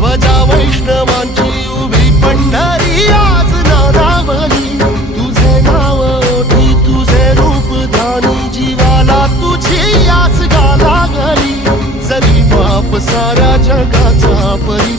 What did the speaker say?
ध्वजा वैष्णवांची उभी पंढरी आज नानावली. तुझे नाव ओठी तुझे रूप ध्यानी जीवाला तुझी आस गा लागली. जरी बाप साऱ्या जगाचा परी